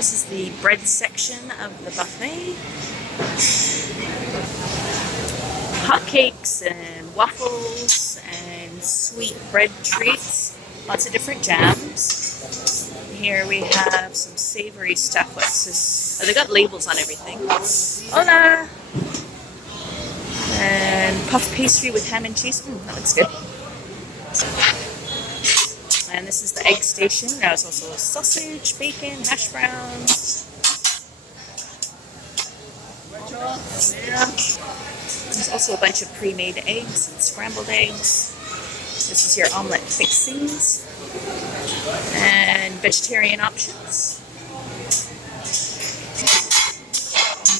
This is the bread section of the buffet. Hotcakes and waffles and sweet bread treats. Lots of different jams. Here we have some savory stuff. What's this? Oh, they got labels on everything. Hola! And puff pastry with ham and cheese. That looks good. And this is the egg station. There's also sausage, bacon, hash browns. There's also a bunch of pre-made eggs and scrambled eggs. This is your omelette fixings and vegetarian options.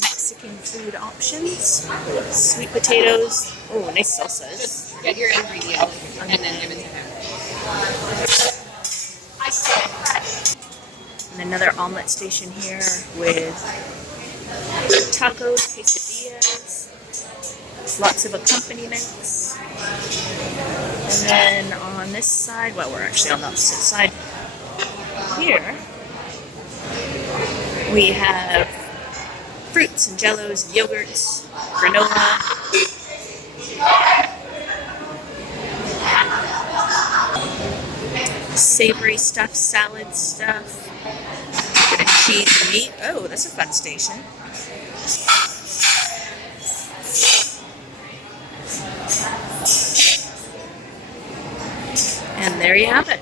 Mexican food options. Sweet potatoes. Oh, nice salsas. Just get your ingredients and then give it to him. And another omelet station here with tacos, quesadillas, lots of accompaniments. And then on this side, well, we're actually on the opposite side. Here we have fruits and jellos, and yogurts, granola. Savory stuff, salad stuff, bit of cheese and meat. Oh, that's a fun station. And there you have it.